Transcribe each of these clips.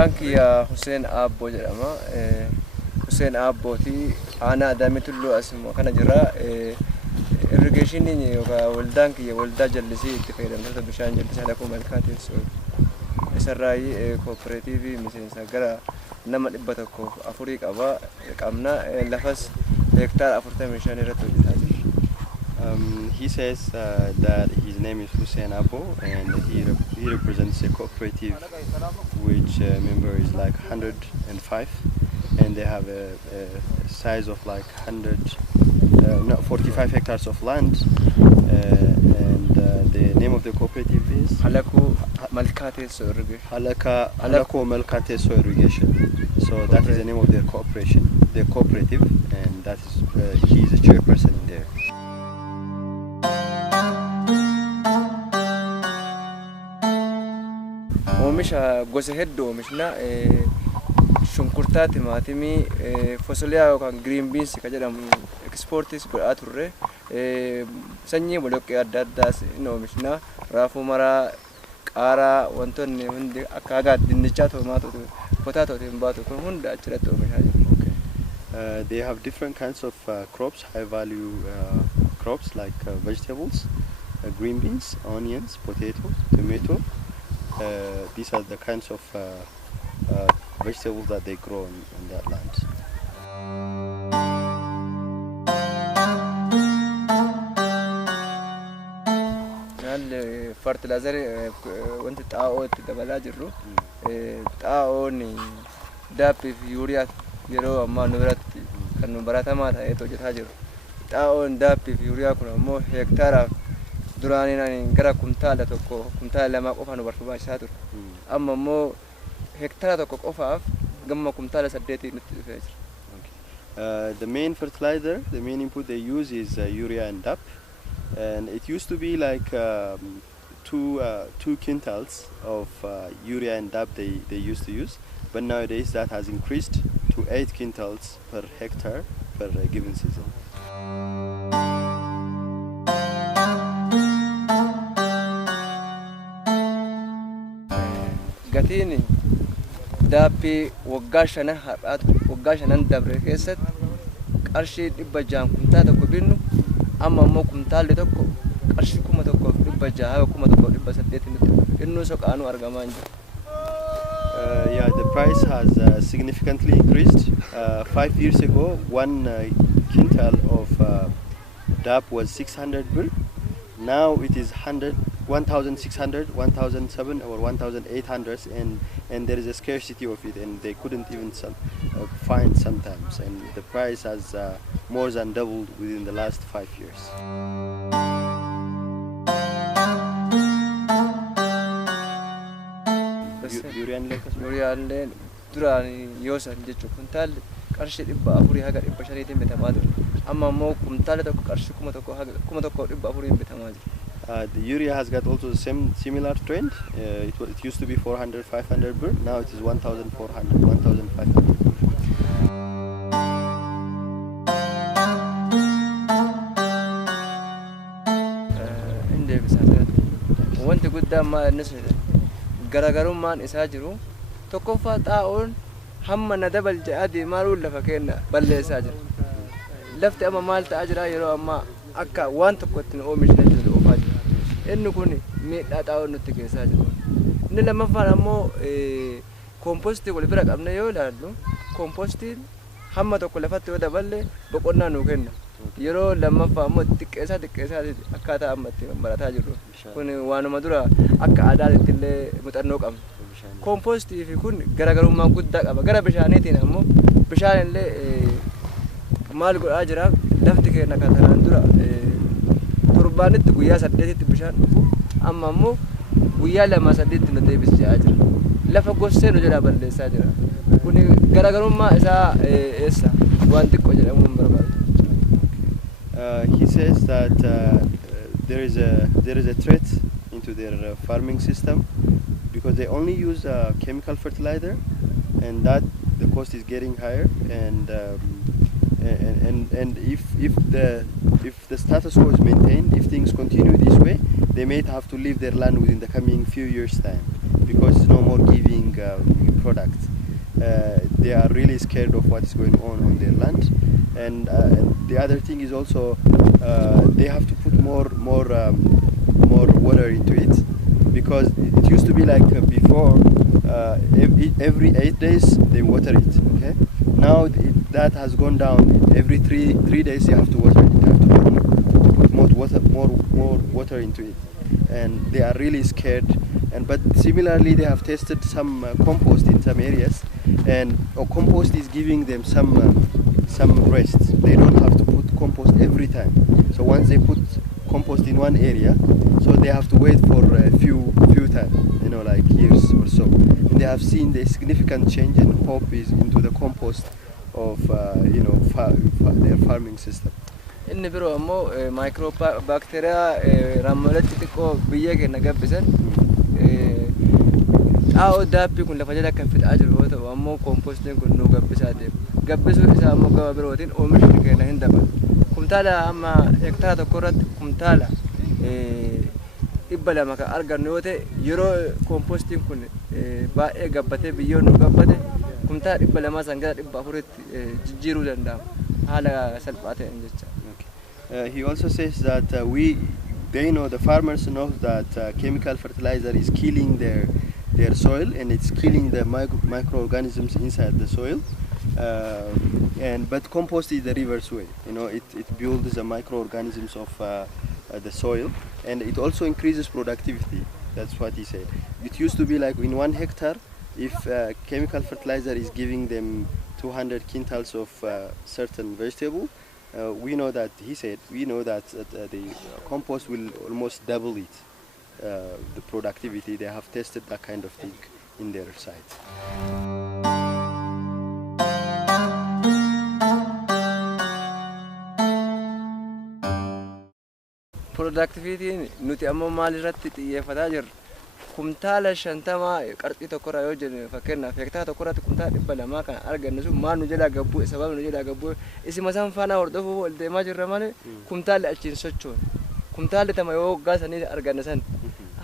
maqaan kiyya Hussein Abbo jedhama. Hussein Abbooti ana Adamitullu asimo kana jira. Irrigation ni yookaan waldaan kiyya waldaa jallisii itti fayyadamtoota bishaan jallisaa lakkoo malkaatiin isarraayi cooperative miseensa gara nama 104 qabna lafas hektaara 45 irratti hojjetaa jira. He says that his name is Hussein Abbo and he represents a cooperative which member is like 105 and they have a size of like 45 hectares of land and the name of the cooperative is Halako Malkateso Irrigation. Halako Malkateso Irrigation. So that is the name of their cooperative, and that is he is a chairperson there. Oomisha gosa hedduu oomishna shunkurtaa timaatimii fosoliyaa yookaan green beans ka jedhamu exportis godhaa turre sanyii boloqqee adda addaas oomishna raafuu maraa qaaraa wantoonni hundi akka hagaa dinnichaa tomaatoo potaatootiin baatu kun hunda achirratti oomishaa jiru. They have different kinds of crops, high value crops like vegetables, green beans, onions, potatoes, tomato. These are the kinds of vegetables that they grow on that land. Fertilizer wanti xaa'oo itti dabalaa jirru xaa'oon daapii fi yuuriyaa yeroo ammaa nu biratti kan nu baratamaa ta'ee hojjetaa jiru. Xaa'oon daapii fi yuuriyaa kun ammoo hektaaraaf duraaniin gara kumtaala tokko kumtaala lama qofa nu barbaachisaa ture. Amma ammoo hektaara tokko qofaaf gamma kumtaala 8 nutti dhufee jira. The main fertilizer, the main input they use is urea and DAP. And it used to be like 2 quintals of urea and DAP they used to use, but nowadays that has increased to 8 quintals per hectare per given season. Gatiin daappii waggaa 5 har'aatu waggaa 5 dabre keessatti qarshii 600 kumtaala tokko binnu amma ammoo kumtaalli tokko qarshii 1,600 1,800 nutti innu soqaanu argamaa jira. Yeah, the price has significantly increased. 5 years ago, 1 quintal of DAP was 600 birr. Now it is 1,600, 1,700 or 1,800, and there is a scarcity of it, and they couldn't even find sometimes, and the price has more than doubled within the last 5 years. Yuriyaan duraan yoosan jechuun kuntaalli qarshii 400 haga 500 bitamaa ture. Amma ammoo kuntaalli tokko qarshii 1,000 haga 1,400 bitamaa jira. The urea has got also the similar trend. It used to be 400, 500 birr. Now it is 1,400, 1,500 birr. Wanti guddaa innis garaagarummaan isaa jiru tokkoffaa xaa'oon hamma na dabal jedhee maaluun lafa kenna balleessaa jira. Lafti amma maal ta'aa jira yeroo ammaa akka waan tokkotti oomishna jiru oofaa jira. Inni kun miidhaa xaa'oon nutti keessaa jiru. Inni lammaffaan ammoo compostii wal bira qabne yoo ilaallu compostiin hamma tokko lafatti yoo daballe boqonnaa nuu kenna. Yeroo lammaffaa ammoo xiqqeessaa akkaataa ammatti barataa jirru. Kun waanuma dura akka aadaatti illee muuxannoo qabna. Compostii fi kun garaagarummaa guddaa qaba. Gara bishaaniitiin ammoo bishaan illee maal godhaa jira lafti keenya kan tanaan dura torbaanitti guyyaa 8tti bishaan dhufu amma ammoo guyyaa 2-8 nu deebisee jira. Lafa gossee nu jedha balleessaa jira. Kun garaagarummaa isaa eessa waan xiqqoo jedhamu hin barbaadu. He says that there is a threat into their farming system because they only use chemical fertilizer, and that the cost is getting higher, and if the status quo is maintained, if things continue this way, they may have to leave their land within the coming few years time because it's no more giving product. They are really scared of what is going on their land, and the other thing is also they have to put more water into it, because it used to be like before every 8 days they water it. Okay, now that has gone down. Every three days you have to water it. You have to put more water into it, and they are really scared. But similarly, they have tested some compost in some areas, and compost is giving them some rest. They don't have to put compost every time. So once they put compost in one area, so they have to wait for a few time, like years or so. And they have seen the significant change, and hope is into the compost of their farming system. inni biroo ammoo maayikiroobaakteeriyaa rammoolatti xiqqoo biyya keenya gabbisan xaa'oo daabbii kun lafa jala kan fixaa jiru yoo ta'u ammoo kompoostiin kun nu gabbisaa deema. Gabbisuu isaa ammoo gama birootiin oomishni keenya hin dabalu. Kumtaala amma hektaara tokko irratti kumtaala 200 kan argannu yoo ta'e yeroo kompoostiin kun baay'ee gabbatee biyyoon nu gabbate kumtaala 200 san gara 400tti jijjiiruu danda'ama haala salphaa ta'een jecha. He also says that the farmers know that chemical fertilizer is killing their soil, and it's killing the microorganisms inside the soil. But compost is the reverse way. It builds the microorganisms of the soil, and it also increases productivity. That's what he said. It used to be like in 1 hectare, if chemical fertilizer is giving them 200 quintals of certain vegetable, we know that the compost will almost double it, the productivity. They have tested that kind of thing in their site. Productivity nuti ammoo maal irratti xiyyeeffataa jirra? Kumtaala 50 qarxii tokko irraa yoo jennu fakkeenyaaf hektaara tokko irratti kumtaala 200 kan argannu sun maal nu jalaa gabbuu sababa nu jalaa gabbuu isima san faana hordofuu ol deemaa jirra malee kumtaalli achiin sochoon kumtaalli tama yoo waggaa sanii arganna san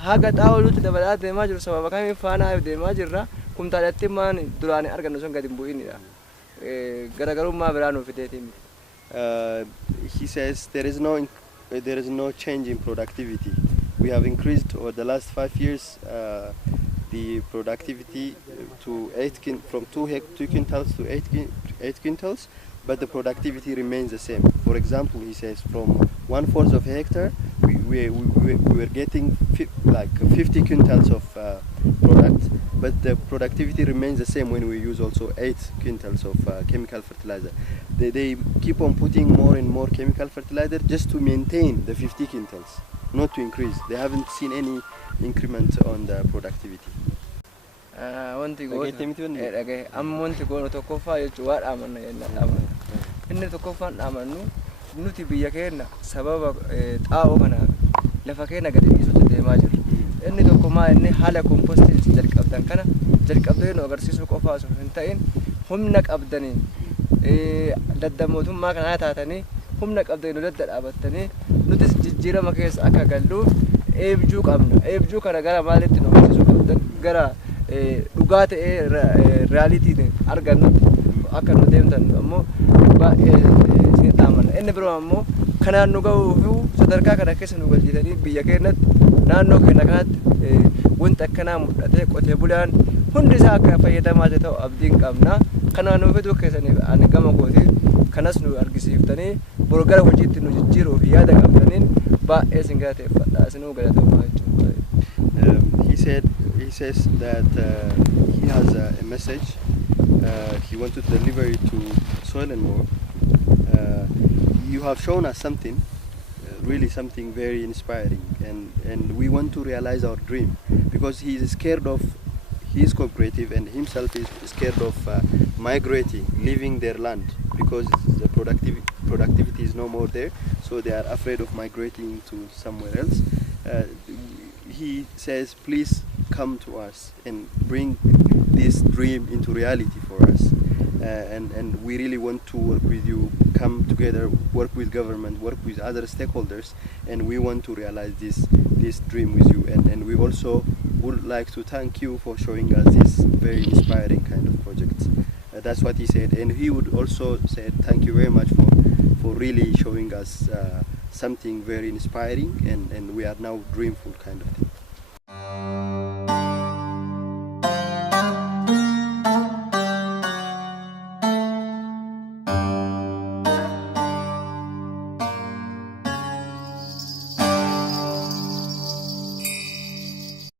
haga xaawulutti dabalaa deemaa jiru sababa kamiin faana deemaa jirra kumtaalatti maan duraan argannu sun gadi hin bu'inidha. Garaagarummaa biraa nuuf fideetiin. He says there is no change in productivity. We have increased over the last 5 years the productivity to from 2 quintals to 8 quintals, but the productivity remains the same. For example, he says from 1/4 of a hectare, we were getting like 50 quintals of product, but the productivity remains the same when we use also 8 quintals of chemical fertilizer. They keep on putting more and more chemical fertilizer just to maintain the 50 quintals, not to increase. They haven't seen any increment on the productivity. Wanti goonu tokkoffaa jechuun waan dhaamanna jenna dhaamanna. Inni tokkoffaan dhaamannu nuti biyya keenya sababa xaa'oo kana lafa keenya gadi dhiisuutti deemaa jirra. Inni tokkummaa inni haala kompoostii jalqabdan kana jalqabdee nu agarsiisuu qofaa osoo hin ta'in humna qabdaniin daddamootummaa kanaa taatanii humna qabdanii nu dadda dhaabattanii nutis jijjiirama keessa akka galluuf eebjuu qabna. Eebjuu kana gara maalitti nu agarsiisuu qabdan gara dhugaa ta'ee realitiin argannutti akka nu deemtan ammoo baay'ee isin dhaamanna. Inni biroo ammoo kanaan nu ga'uuf sadarkaa kana keessa nu galchitanii biyya keenyatti naannoo keenya kanatti wanti akkanaa mul'atee qotee bulaan hundi isaa akka fayyadamaa ta'u abdiin qabna. Kanaan nu fiduu keessaniif ani gama gootiin kanas nu argisiiftanii bor gara hojiitti nu jijjiiruuf yaada qabdaniin baay'ee isin galateeffadha. Isinuu galatamaa jechuudha. He says that he has a message he wants to deliver it to Soil and More. You have shown us something, really something very inspiring, and we want to realize our dream, because he is scared of, he is cooperative and himself is scared of migrating, leaving their land, because the productivity is no more there, so they are afraid of migrating to somewhere else. He says, please come to us and bring this dream into reality for us, and we really want to work with you, come together, work with government, work with other stakeholders, and we want to realize this dream with you, and we also would like to thank you for showing us this very inspiring kind of project. That's what he said, and he would also say thank you very much for really showing us something very inspiring, and we are now dreamful kind of thing.